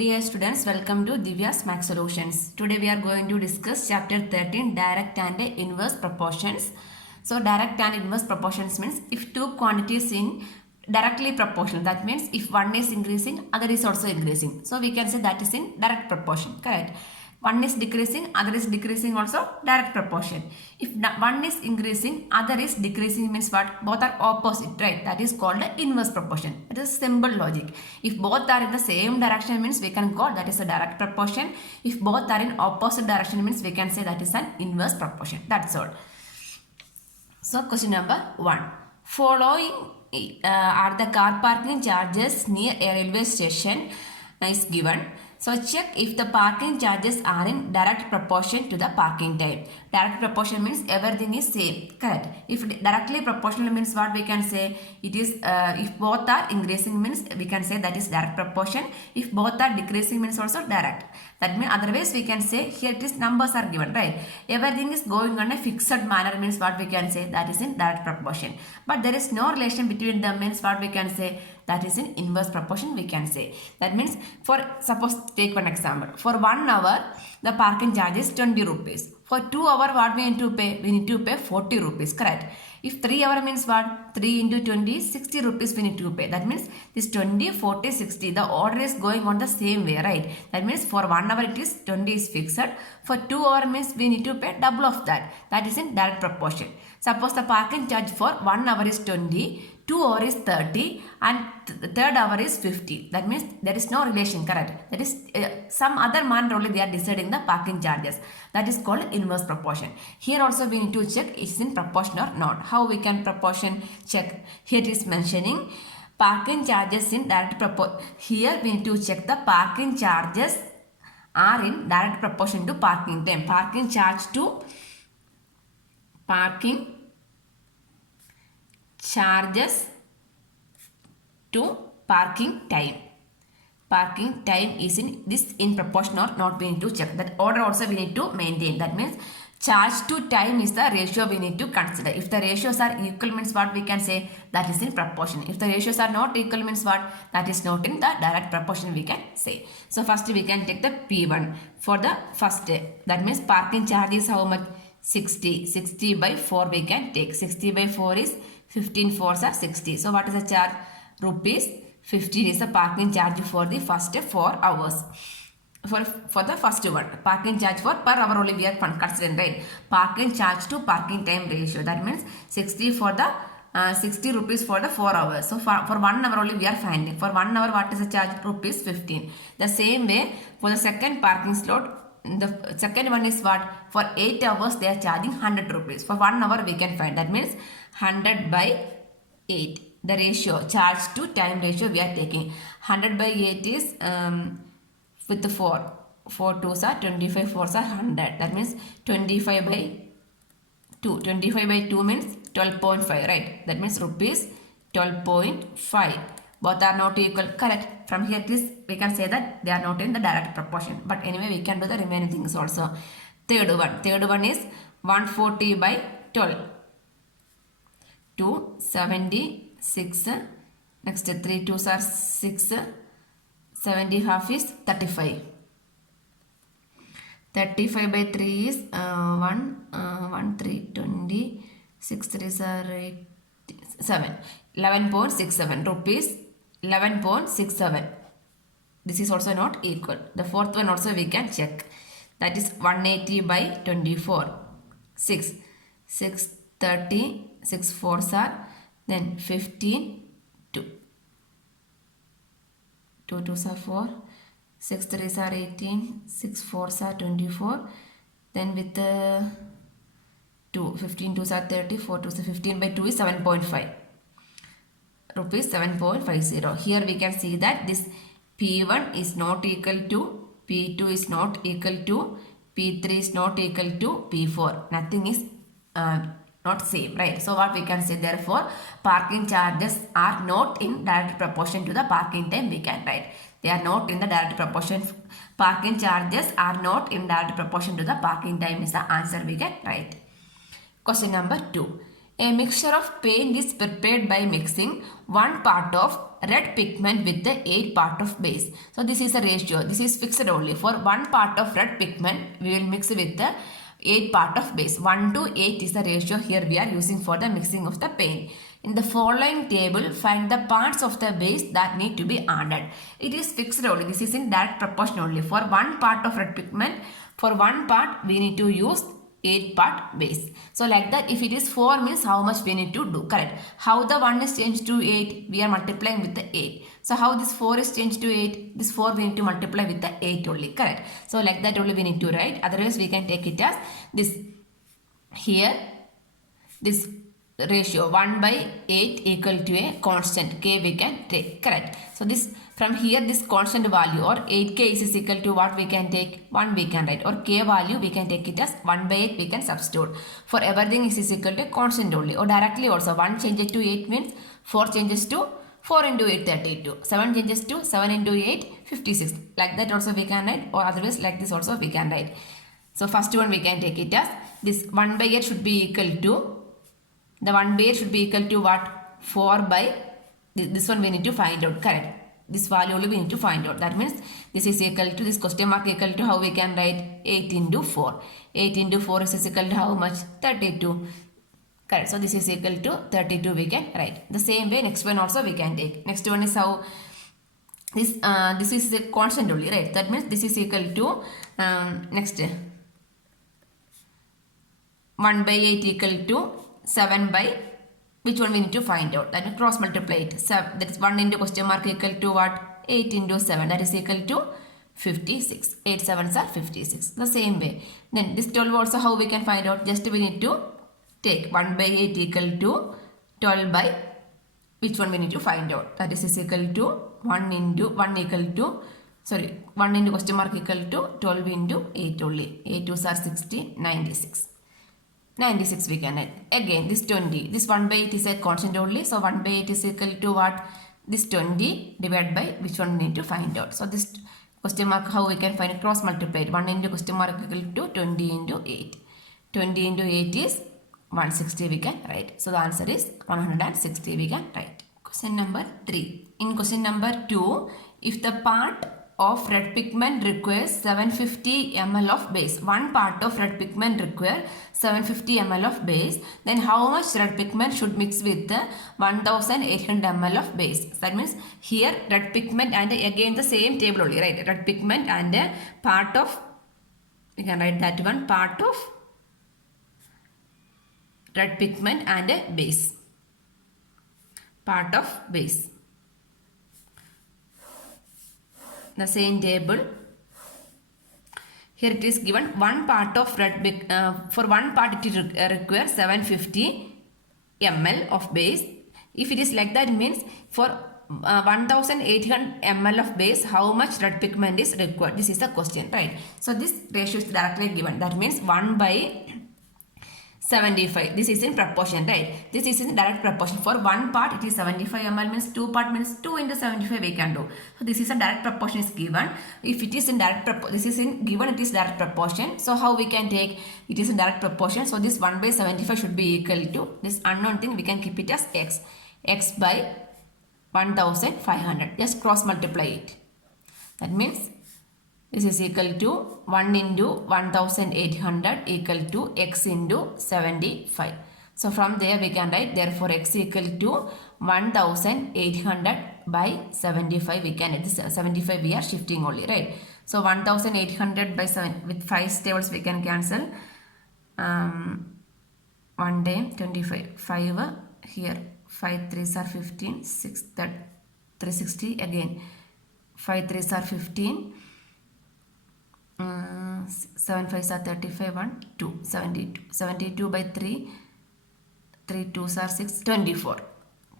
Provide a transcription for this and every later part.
Dear students, welcome to Divya's Max Solutions. Today we are going to discuss chapter 13, direct and inverse proportions. So direct and inverse proportions means if two quantities in directly proportional, that means if one is increasing, other is also increasing. So we can say that is in direct proportion, correct? One is decreasing, other is decreasing, also direct proportion. If one is increasing, other is decreasing means what? Both are opposite, right? That is called the inverse proportion. It is simple logic. If both are in the same direction means we can call that is a direct proportion. If both are in opposite direction means we can say that is an inverse proportion. That's all. So question number 1. Following are the car parking charges near a railway station is given. So check if the parking charges are in direct proportion to the parking time. Direct proportion means everything is same, correct? If directly proportional means what we can say? It is if both are increasing means we can say that is direct proportion. If both are decreasing means also direct. That means otherwise we can say here it is numbers are given, right? Everything is going on a fixed manner means what we can say? That is in direct proportion. But there is no relation between them means what we can say? That is in inverse proportion we can say. That means for suppose take one example. For 1 hour the parking charge is 20 rupees. For 2 hours what we need to pay? We need to pay 40 rupees, correct? If 3 hours means what? 3 into 20 is 60 rupees we need to pay. That means this 20, 40, 60 the order is going on the same way, right? That means for 1 hour it is 20 is fixed. For 2 hours means we need to pay double of that. That is in direct proportion. Suppose the parking charge for 1 hour is 20, 2 hours is 30 and third hour is 50. That means there is no relation, correct? That is some other manner only they are deciding the parking charges. That is called inverse proportion. Here also we need to check is in proportion or not. How we can proportion check? Here it is mentioning parking charges in direct proportion. Here we need to check the parking charges are in direct proportion to parking time. Parking charge to parking charges to parking time. Parking time is in this in proportion or not we need to check. That order also we need to maintain. That means charge to time is the ratio we need to consider. If the ratios are equal means what we can say? That is in proportion. If the ratios are not equal means what? That is not in the direct proportion we can say. So first we can take the P1 for the first day. That means parking charge is how much? 60. 60 by 4 we can take. 60 by 4 is 15 4s are 60. So what is the charge? Rupees 15 is the parking charge for the first 4 hours. For the first one, parking charge for per hour only we are considering, right? Parking charge to parking time ratio. That means 60 for the 60 rupees for the 4 hours. So for 1 hour only we are finding. For 1 hour what is the charge? Rupees 15. The same way for the second parking slot. The second one is what? For 8 hours they are charging 100 rupees. For 1 hour we can find. That means 100 by 8. The ratio, charge to time ratio we are taking. 100 by 8 is with the 4. 4 2s are 25, 4s are 100. That means 25 by 2. 25 by 2 means 12.5, right? That means rupees 12.5. Both are not equal, correct? From here it is, we can say that they are not in the direct proportion. But anyway, we can do the remaining things also. Third one is 140 by 12. 276. Next 3 2s are 6. 70 half is 35. 35 by 3 is 1 3 20. 6 3s are 8, 7. 11.67 rupees. 11.67. This is also not equal. The fourth one also we can check. That is 180 by 24. 6. 6 30. 6 4s are then 15. 2. 2 2s are 4. 6 3s are 18. 6 4s are 24. Then with 2. 15 2s are 30. 4 2s are 15 by 2 is 7.5. Rupees 7.50. Here we can see that this P1 is not equal to P2 is not equal to P3 is not equal to P4. Nothing is not same, right? So what we can say, therefore parking charges are not in direct proportion to the parking time we can write. They are not in the direct proportion. Parking charges are not in direct proportion to the parking time is the answer we can write. Question number 2. A mixture of paint is prepared by mixing one part of red pigment with the 8 part of base. So this is a ratio. This is fixed only. For 1 part of red pigment, we will mix with the 8 part of base. 1 to 8 is the ratio here we are using for the mixing of the paint. In the following table, find the parts of the base that need to be added. It is fixed only. This is in direct proportion only. For 1 part of red pigment, for 1 part we need to use 8 part base. So like that, if it is 4 means how much we need to do, correct? How the 1 is changed to 8, we are multiplying with the 8. So how this 4 is changed to 8, this 4 we need to multiply with the 8 only, correct? So like that only we need to write, otherwise we can take it as this, here this ratio 1 by 8 equal to a constant k we can take, correct? So this, from here this constant value or 8k is equal to what we can take, 1 we can write, or k value we can take it as 1 by 8 we can substitute. For everything is equal to constant only, or directly also 1 changes to 8 means 4 changes to 4 into 8 32, 7 changes to 7 into 8 56, like that also we can write, or otherwise like this also we can write. So first one we can take it as this 1 by 8 should be equal to, the 1 by 8 should be equal to what, 4 by, this one we need to find out, correct? This value only we need to find out. That means this is equal to, this question mark equal to, how we can write, 8 into 4. 8 into 4 is equal to how much, 32. Correct. So this is equal to 32 we can write. The same way next one also we can take. Next one is how, this is a constant only, right? That means this is equal to, next 1 by 8 equal to 7 by, which one we need to find out, that means cross multiply it. So that is 1 into question mark equal to what, 8 into 7, that is equal to 56. 8 7s are 56. The same way. Then this 12 also how we can find out, just we need to take 1 by 8 equal to 12 by, which one we need to find out, that is equal to 1 into 1 equal to, sorry, 1 into question mark equal to 12 into 8 only. 8 2s are 60, 96. 96 we can write. Again this 20, this 1 by 8 is a constant only, so 1 by 8 is equal to what, this 20 divided by, which one we need to find out. So this question mark how we can find it, cross multiply it. 1 into question mark equal to 20 into 8. 20 into 8 is 160 we can write. So the answer is 160 we can write. Question number 3. In question number 2, if the part of red pigment requires 750 ml of base. One part of red pigment requires 750 ml of base. Then how much red pigment should mix with the 1800 ml of base? So that means here red pigment and again the same table only, right? Red pigment and a part of, you can write that one, part of red pigment and a base. Part of base. The same table. Here it is given one part of red for one part it requires 750 ml of base. If it is like that, means for 1800 ml of base, how much red pigment is required? This is the question, right? So this ratio is directly given. That means 1 by 75. This is in proportion, right? This is in direct proportion. For one part it is 75 ml, means 2 part means 2 into 75 we can do. So this is a direct proportion is given. If it is in direct proportion, this is in given it is direct proportion. So how we can take it is in direct proportion. So this 1 by 75 should be equal to this unknown thing. We can keep it as x. X by 1500. Just cross multiply it. That means this is equal to 1 into 1800 equal to x into 75. So from there we can write, therefore x equal to 1800 by 75. We can, this 75 we are shifting only, right? So 1800 by 7, with 5 tables we can cancel. 1 time 25, 5 here, 5 3s are 15, 6 that 360 again, 5 3s are 15. 7 5s are 35, 1 2 72, 72 by 3, 3 2s are 6,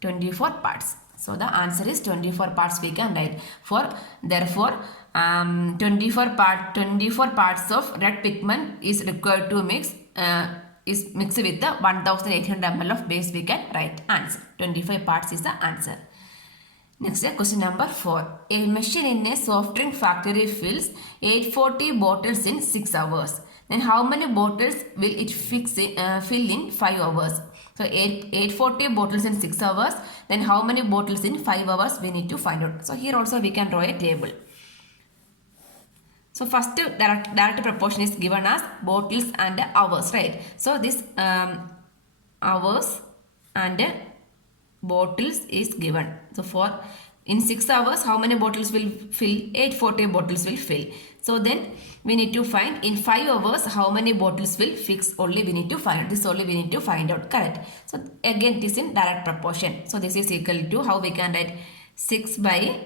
24 parts. So the answer is 24 parts we can write. For therefore 24 parts of red pigment is required to mix is mixed with the 1800 ml of base. We can write answer. 25 parts is the answer. Next, question number 4. A machine in a soft drink factory fills 840 bottles in 6 hours. Then how many bottles will it fill in 5 hours? So 840 bottles in 6 hours. Then how many bottles in 5 hours we need to find out. So here also we can draw a table. So first direct proportion is given as bottles and hours, right? So this hours and bottles is given. So for in 6 hours, how many bottles will fill? 840 bottles will fill. So then we need to find in 5 hours how many bottles will fix. Only we need to find. This only we need to find out. Correct. So again it is in direct proportion. So this is equal to, how we can write, 6 by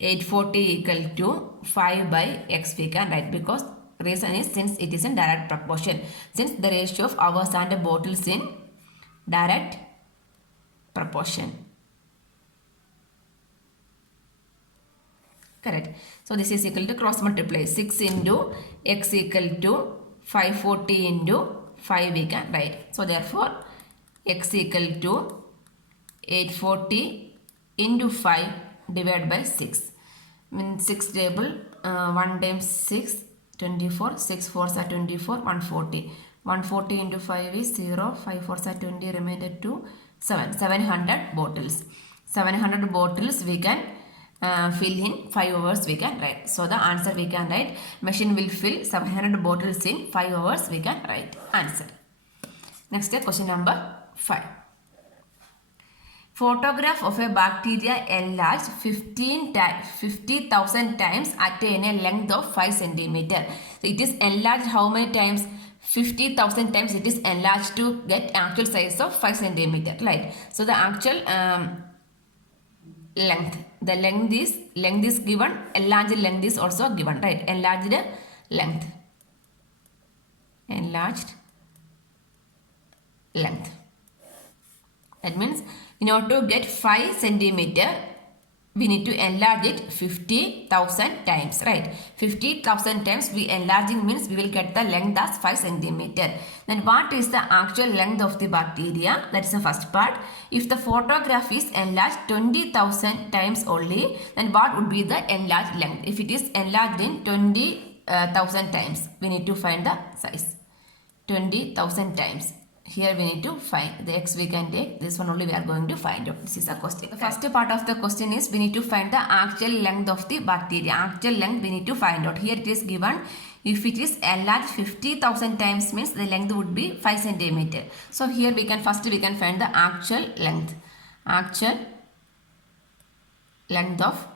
840 equal to 5 by x we can write, because reason is since it is in direct proportion. Since the ratio of hours and bottles in direct proportion. Correct. So this is equal to cross multiply 6 into x equal to 540 into 5 we can write. So therefore x equal to 840 into 5 divided by 6. Means 6 table 1 times 6 24, 6 4s are 24, 140. 140 into 5 is 0, 5 4s are 20, remainder 2, 700 bottles. 700 bottles we can fill in 5 hours we can write. So the answer we can write, machine will fill 700 bottles in 5 hours we can write answer. Next question number 5. Photograph of a bacteria enlarged 50,000 times attained a length of 5 cm. So it is enlarged how many times? 50,000 times it is enlarged to get actual size of 5 cm, right? So the actual length, the length is given, enlarged length is also given, right? Enlarged length. That means in order to get 5 centimeter, we need to enlarge it 50,000 times, right? 50,000 times we enlarging means we will get the length as 5 centimeter. Then what is the actual length of the bacteria? That is the first part. If the photograph is enlarged 20,000 times only, then what would be the enlarged length? If it is enlarged in 20,000 times, we need to find the size. 20,000 times. Here we need to find the x we can take. This one only we are going to find out. This is a question. The first part of the question is we need to find the actual length of the bacteria. Actual length we need to find out. Here it is given. If it is enlarged 50,000 times means the length would be 5 centimeter. So here we can find the actual length. Actual length of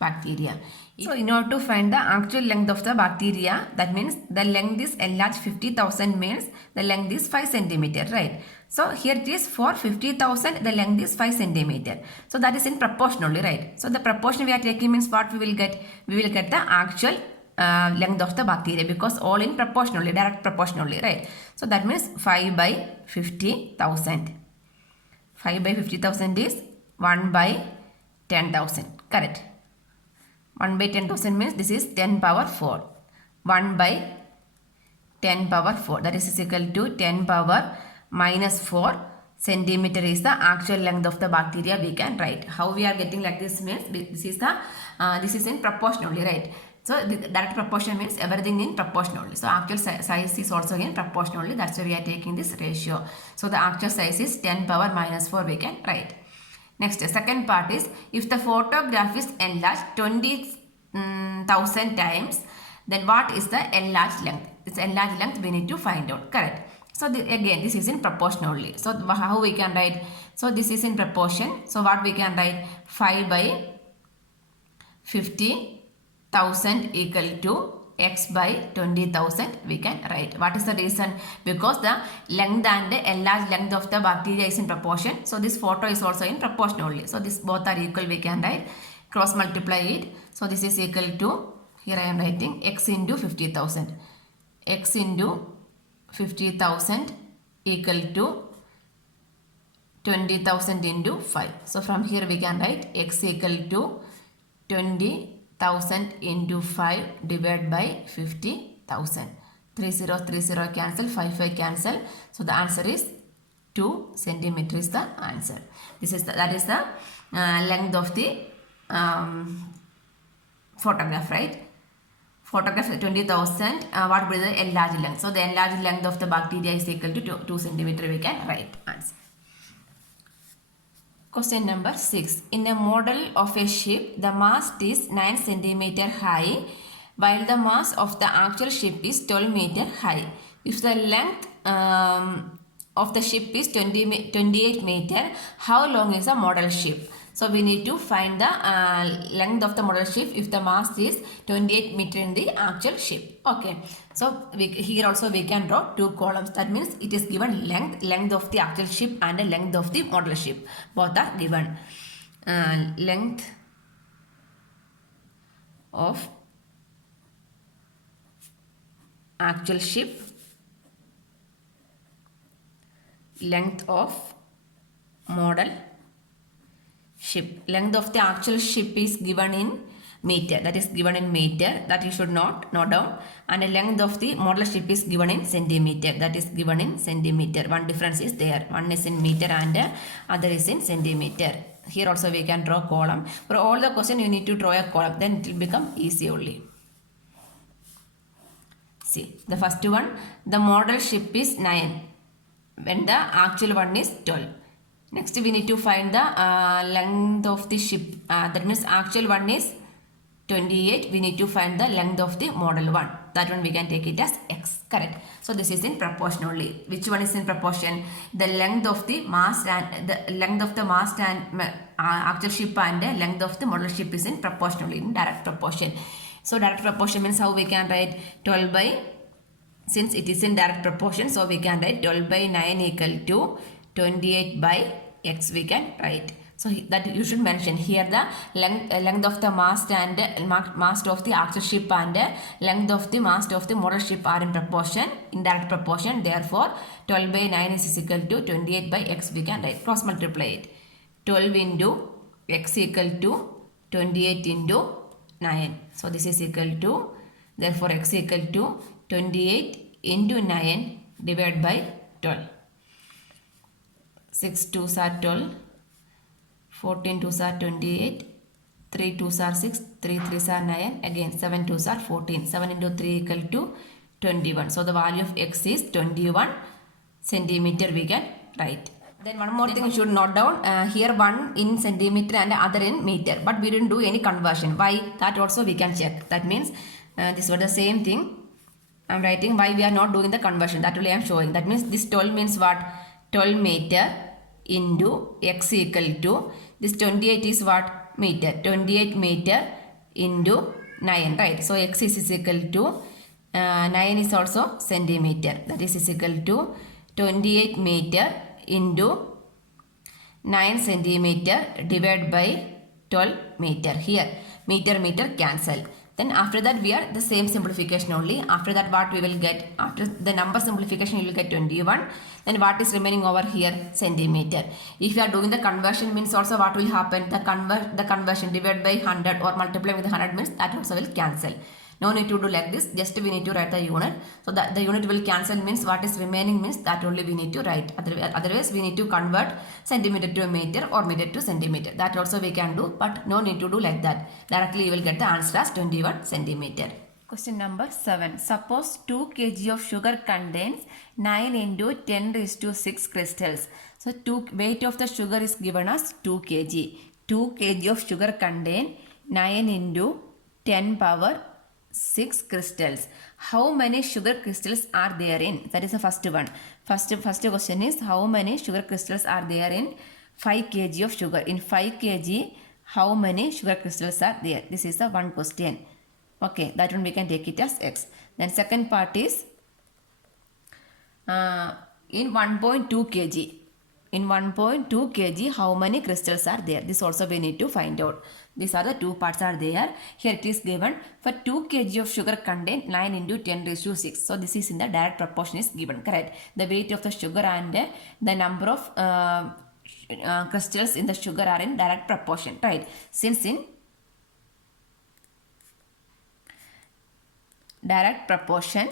bacteria. So in order to find the actual length of the bacteria, that means the length is enlarged 50,000 means the length is 5 centimeter, right? So here it is for 50,000, the length is 5 centimeter. So that is in proportion only, right? So the proportion we are taking means what we will get? We will get the actual length of the bacteria, because all in proportion only, direct proportion only, right? So that means 5 by 50,000. 5 by 50,000 is 1 by 10,000, correct? 1 by 10,000 means this is 10 power 4. 1 by 10 power 4. That is equal to 10 power minus 4 centimeter is the actual length of the bacteria we can write. How we are getting like this means this is in proportion only, right? So the direct proportion means everything in proportion only. So actual size is also in proportion only. That's why we are taking this ratio. So the actual size is 10 power minus 4 we can write. Next, second part is if the photograph is enlarged 20,000 times, then what is the enlarged length? It's enlarged length we need to find out, correct? So again this is in proportion only. So how we can write? So this is in proportion. So what we can write? 5 by 50,000 equal to x by 20,000 we can write. What is the reason? Because the length and the enlarged length of the bacteria is in proportion. So this photo is also in proportion only. So this both are equal we can write. Cross multiply it. So this is equal to, here I am writing x into 50,000. X into 50,000 equal to 20,000 into 5. So from here we can write x equal to 20,000 into 5 divided by 50,000. 30 cancel, 5 cancel. So the answer is 2 centimeter is the answer. That is the length of the photograph, right? photograph 20,000, what will be the enlarged length? So the enlarged length of the bacteria is equal to 2 centimeter. We can write answer. Question number 6. In a model of a ship, the mast is 9 centimeter high, while the mast of the actual ship is 12 meter high. If the length of the ship is 28 meter, how long is the model ship? So we need to find the length of the model ship if the mast is 28 meter in the actual ship. Okay. So here also we can draw two columns. That means it is given length of the actual ship and the length of the model ship. Both are given. Length of actual ship, length of model ship. Length of the actual ship is given in meter. That is given in meter. That you should note down. And the length of the model ship is given in centimeter. That is given in centimeter. One difference is there. One is in meter and other is in centimeter. Here also we can draw column. For all the question you need to draw a column. Then it will become easy only. See, the first one, the model ship is 9 when the actual one is 12. Next we need to find the length of the ship. That means actual one is 28. We need to find the length of the model one. That one we can take it as x. Correct. So this is in proportion only. Which one is in proportion? The length of the mast and the length of the mast and actual ship and the length of the model ship is in proportion only, in direct proportion. So direct proportion means how we can write 12 by, since it is in direct proportion, so we can write 12 by 9 equal to 28 by x we can write. So that you should mention here the length of the mast and mast of the actual ship and length of the mast of the model ship are in proportion, in direct proportion. Therefore 12 by 9 is equal to 28 by x we can write. Cross multiply it. 12 into x equal to 28 into 9. So this is equal to, therefore x equal to 28 into 9 divided by 12. 6 2s are 12, 14 2s are 28, 3 2s are 6, 3 3s are 9, again 7 2s are 14. 7 into 3 equal to 21. So the value of x is 21 centimeter we can write. Then one more thing you should note down. Here one in centimeter and other in meter. But we didn't do any conversion. Why? That also we can check. That means this was the same thing. I am writing why we are not doing the conversion. That only I am showing. That means this 12 means what? 12 meter into x equal to, this 28 is what? Meter. 28 meter into 9. Right. So x is equal to 9 is also centimeter. That is equal to 28 meter into 9 centimeter divided by 12 meter. Here meter cancel. Then after that we are the same simplification only. After that what we will get? After the number simplification you will get 21. Then what is remaining over here? Centimeter. If you are doing the conversion means also what will happen? The conversion divided by 100 or multiply with 100 means that also will cancel. No need to do like this. Just we need to write the unit. So that the unit will cancel means what is remaining means that only we need to write. Otherwise we need to convert centimeter to a meter or meter to centimeter. That also we can do, but no need to do like that. Directly you will get the answer as 21 centimeter. Question number 7. Suppose 2 kg of sugar contains 9 into 10 raised to 6 crystals. So weight of the sugar is given as 2 kg. 2 kg of sugar contain 9 into 10 power 6 crystals. How many sugar crystals are there in? That is the first one. First question is how many sugar crystals are there in 5 kg of sugar. In 5 kg, how many sugar crystals are there? This is the one question. Okay, that one we can take it as x. Then second part is in 1.2 kg. In 1.2 kg, how many crystals are there? This also we need to find out. These are the two parts are there. Here it is given for 2 kg of sugar contain 9 into 10 raised to 6. So this is in the direct proportion is given. Correct. The weight of the sugar and the number of crystals in the sugar are in direct proportion. Right. Since in direct proportion,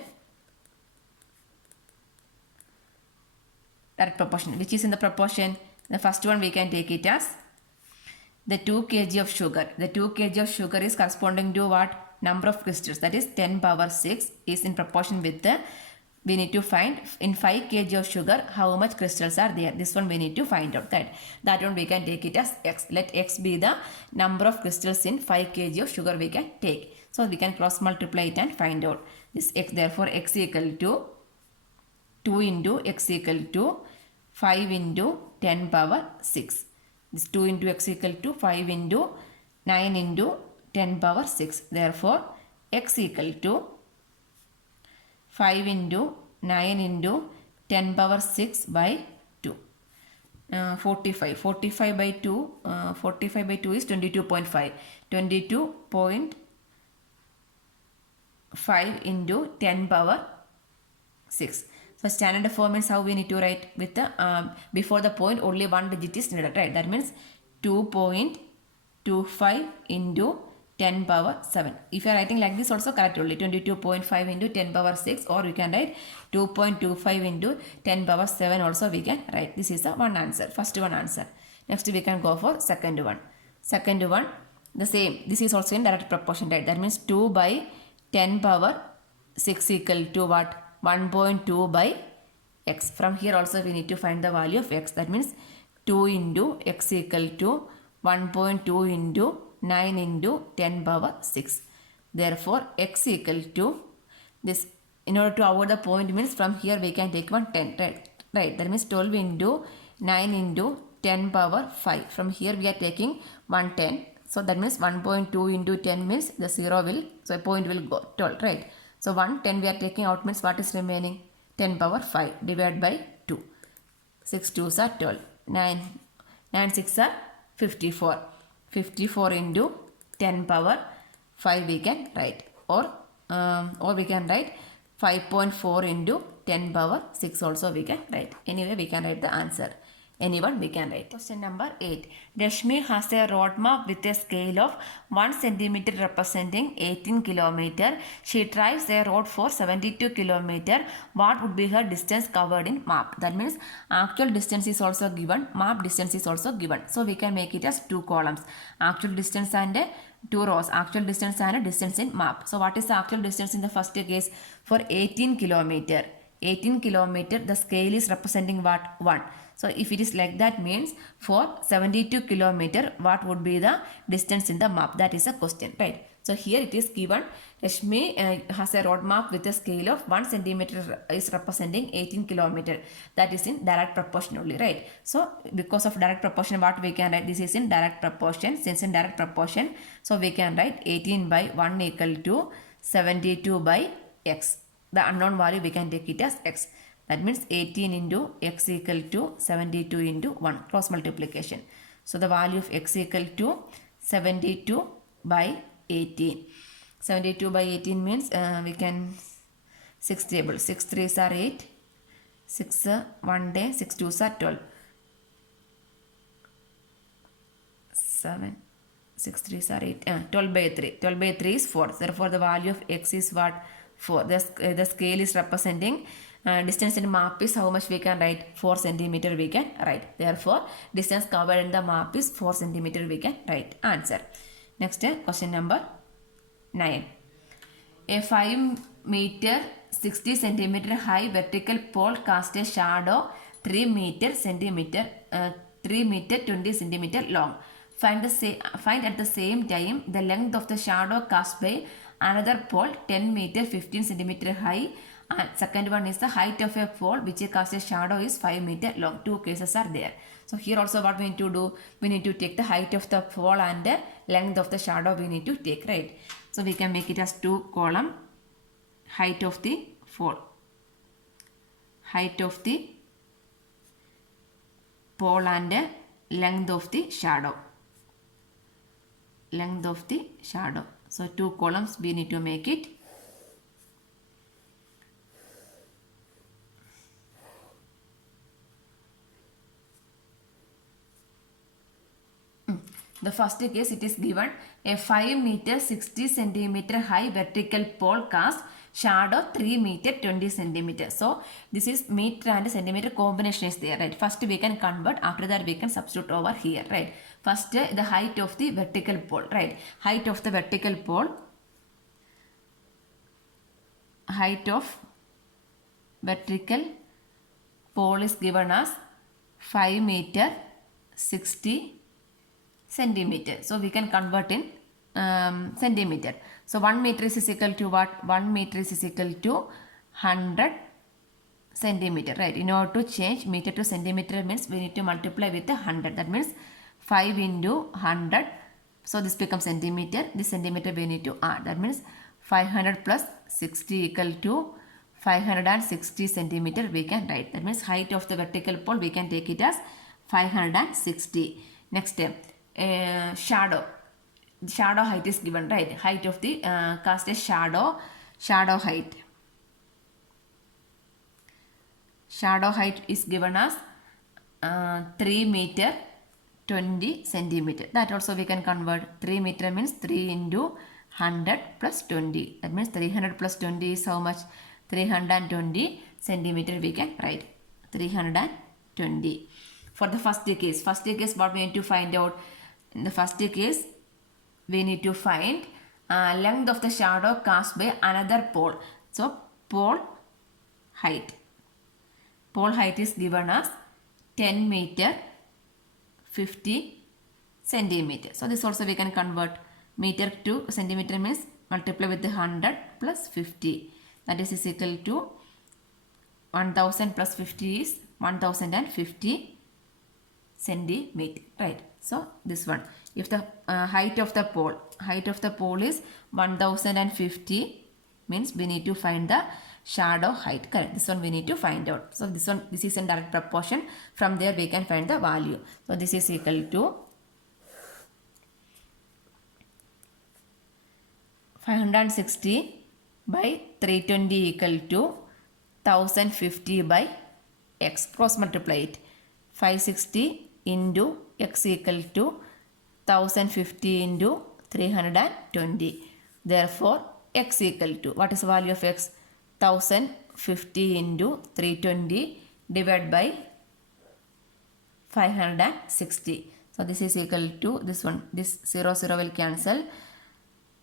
which is in the proportion, the first one we can take it as the 2 kg of sugar. The 2 kg of sugar is corresponding to what? number of crystals, that is 10 power 6 is in proportion with the, we need to find in 5 kg of sugar how much crystals are there. This one we need to find out. That one we can take it as x. Let x be the number of crystals in 5 kg of sugar we can take. So we can cross multiply it and find out this x. Therefore x equal to 2 into x equal to 5 into 10 power 6. This 2 into x equal to 5 into 9 into 10 power 6. Therefore x equal to 5 into 9 into 10 power 6 by 2. 45 by 2. 45 by 2 is 22.5. 22.5 into 10 power 6. So standard form means how we need to write with the before the point only one digit is needed, right? That means 2.25 into 10 power 7. If you are writing like this also correct only, 22.5 into 10 power 6, or you can write 2.25 into 10 power 7 also we can write. This is the one answer, first one answer. Next we can go for second one. Second one, the same. This is also in direct proportion, right? That means 2 by 10 power 6 equal to what? 1.2 by x. From here also we need to find the value of x. That means 2 into x equal to 1.2 into 9 into 10 power 6. Therefore x equal to this. In order to avoid the point means from here we can take one 10, right? That means 12 into 9 into 10 power 5. From here we are taking 110. So that means 1.2 into 10 means the 0 will, so a point will go 12, right? So 110 we are taking out means what is remaining? 10 power 5 divided by 2. 6 2s are 12. 9 6 are 54. 54 into 10 power 5 we can write. Or we can write 5.4 into 10 power 6 also we can write. Anyway we can write the answer. Anyone we can write. Question number 8. Rashmi has a road map with a scale of 1 centimeter representing 18 kilometer. She drives a road for 72 kilometer. What would be her distance covered in map? That means actual distance is also given, map distance is also given. So we can make it as 2 columns. Actual distance and 2 rows. Actual distance and distance in map. So what is the actual distance in the first case? For 18 kilometer. 18 kilometer, the scale is representing what? 1. So if it is like that means for 72 kilometer, what would be the distance in the map? That is a question, right? So here it is given, Rashmi has a road map with a scale of 1 centimeter is representing 18 kilometer. That is in direct proportion only, right? So because of direct proportion, what we can write? This is in direct proportion. Since in direct proportion, so we can write 18 by 1 equal to 72 by x. The unknown value we can take it as x. That means 18 into x equal to 72 into 1. Cross multiplication. So the value of x equal to 72 by 18. 72 by 18 means we can 6 tables. 6 3s are 8. 6 1 day. 6 2s are 12. 7. 6 3s are 8. 12 by 3. 12 by 3 is 4. Therefore the value of x is what? 4. The scale is representing distance in map is how much we can write? 4 centimeter we can write. Therefore distance covered in the map is 4 centimeter we can write. Answer. Next question number 9. A 5 meter 60 centimeter high vertical pole casts a shadow 3 meter 20 centimeter long. Find at the same time the length of the shadow cast by another pole 10 meter 15 centimeter high, and second one is the height of a pole which casts a shadow is 5 meter long. 2 cases are there. So here also what we need to do? We need to take the height of the pole and the length of the shadow we need to take, right? So we can make it as 2 column. Height of the pole. Height of the pole and length of the shadow. Length of the shadow. So 2 columns we need to make it. The first case it is given a 5 meter 60 centimeter high vertical pole casts shadow 3 meter 20 centimeter. So this is meter and centimeter combination is there, right? First we can convert, after that we can substitute over here, right? First the height of the vertical pole, right? Height of the vertical pole height of vertical pole is given as 5 meter 60 centimeter. So we can convert in centimeter. So 1 meter is equal to what? 1 meter is equal to 100 centimeter, right? In order to change meter to centimeter means we need to multiply with 100. That means 5 into 100. So this becomes centimeter. This centimeter we need to add. That means 500 plus 60 equal to 560 centimeter we can write. That means height of the vertical pole we can take it as 560. Next step, shadow. Shadow height is given, right? Height of the cast is shadow height. Shadow height is given as 3 meter 20 centimeter. That also we can convert. 3 meter means 3 into 100 plus 20. That means 300 plus 20 is how much? 320 centimeter we can write. 320. For the first case what we need to find out? In the first case, we need to find length of the shadow cast by another pole. So pole height. Pole height is given as 10 meter 50 centimeter. So this also we can convert. Meter to centimeter means multiply with the 100 plus 50. That is equal to 1000 plus 50 is 1050 centimeter, right? So this one, if the height of the pole is 1050 means we need to find the shadow height. Correct. This one we need to find out. So this is in direct proportion. From there we can find the value. So this is equal to 560 by 320 equal to 1050 by x. Cross multiply it. 560 into x equal to 1050 into 320. Therefore, x equal to, what is the value of x? 1050 into 320 divided by 560. So this is equal to this one. This 0 will cancel.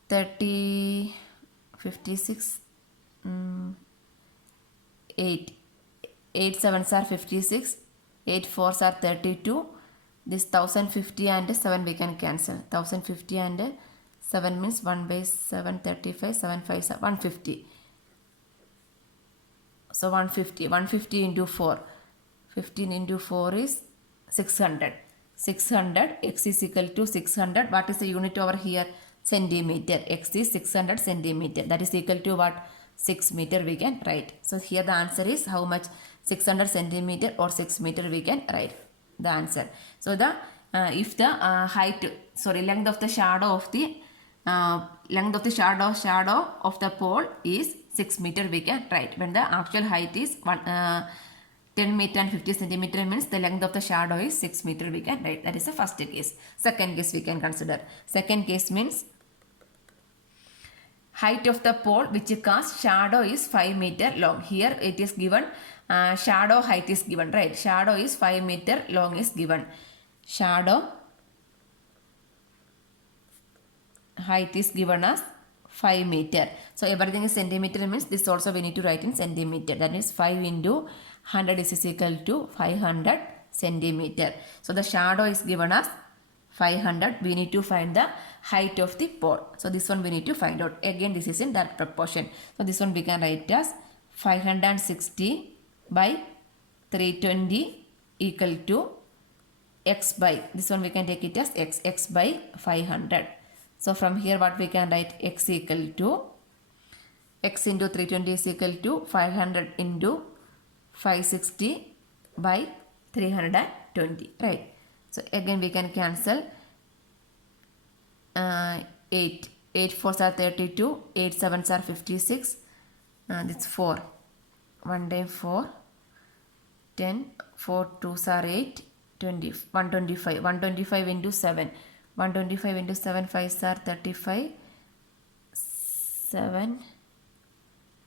30, 56, 8 sevens are 56, 8 fours are 32. This 1050 and 7 we can cancel. 1050 and 7 means 1 by 7, 35, 7 5, 150. So 150 into 4. 15 into 4 is 600. 600, x is equal to 600. What is the unit over here? Centimeter. X is 600 centimeter. That is equal to what? 6 meter we can write. So here the answer is how much? 600 centimeter or 6 meter we can write the answer. So the if the length of the shadow of the shadow of the pole is 6 meter we can write. When the actual height is 10 meter and 50 centimeter means the length of the shadow is 6 meter we can write. That is the first case. Second case we can consider. Second case means height of the pole which casts shadow is 5 meter long. Here it is given shadow height is given, right? Shadow is 5 meter long is given. Shadow height is given as 5 meter. So everything is centimeter means this also we need to write in centimeter. That is 5 into 100 is equal to 500 centimeter. So the shadow is given as 500. We need to find the height of the pole. So this one we need to find out. Again this is in direct proportion. So this one we can write as 560 by 320 equal to x by, this one we can take it as x by 500. So from here what we can write? X equal to, x into 320 is equal to 500 into 560 by 320, right? So again we can cancel 8 fours are 32, 8 sevens are 56, that's 4, 1 day 4, 10, 4 twos are 8, 20, 125, 125 into 7, 125 into 7 5s are 35, 7,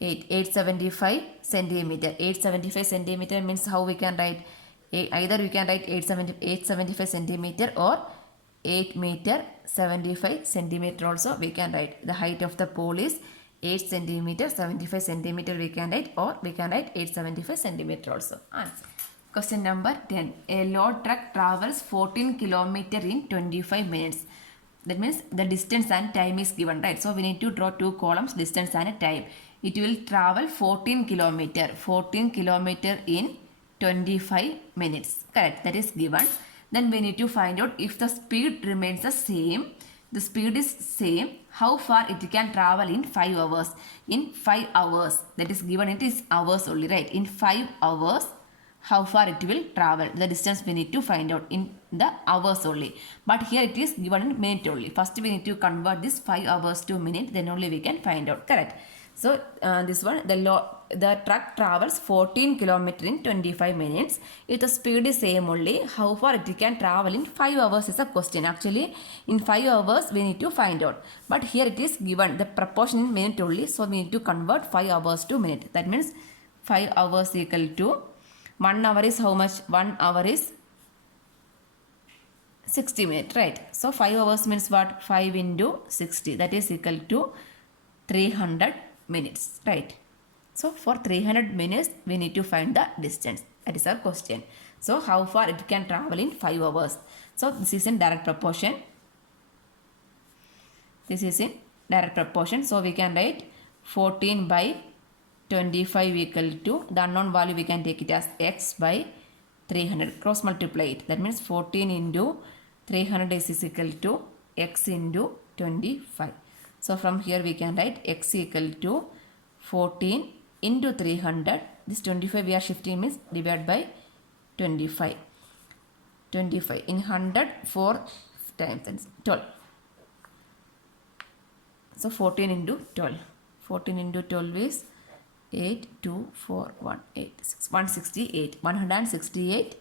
875 centimeter. 875 centimeter means how we can write? Either we can write 875 centimeter or 8 meter 75 centimeter also we can write. The height of the pole is 8 centimeter, 75 centimeter we can write, or we can write 875 centimeter also. Answer. Question number 10. A load truck travels 14 kilometer in 25 minutes. That means the distance and time is given, right? So we need to draw two columns, distance and time. It will travel 14 kilometer in 25 minutes. Correct. That is given. Then we need to find out if the speed remains the same. The speed is same. How far it can travel in 5 hours? In 5 hours. That is given. It is hours only, right? In 5 hours, how far it will travel? The distance we need to find out in the hours only. But here it is given in minute only. First we need to convert this 5 hours to minute. Then only we can find out. Correct. So this one, the truck travels 14 kilometer in 25 minutes. If the speed is same only, how far it can travel in 5 hours is a question. Actually, in 5 hours we need to find out. But here it is given the proportion in minute only. So we need to convert 5 hours to minute. That means 5 hours equal to 1 hour is how much? 1 hour is 60 minutes, right? So 5 hours means what? 5 into 60. That is equal to 300 minutes, right? So for 300 minutes we need to find the distance. That is our question. So how far it can travel in 5 hours? So this is in direct proportion. This is in direct proportion. So we can write 14 by 25 equal to, the unknown value we can take it as x by 300. Cross multiply it. That means 14 into 300 is equal to x into 25. So from here we can write x equal to 14 into 300. This 25 we are shifting means divided by 25. 25 in 100 4 times, that's 12. So 14 into 12. 14 into 12 is 8, 2, 4, 1, 8, 6, 168. 168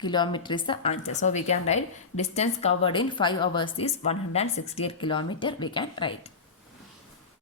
kilometer is the answer. So we can write distance covered in 5 hours is 168 kilometer. We can write.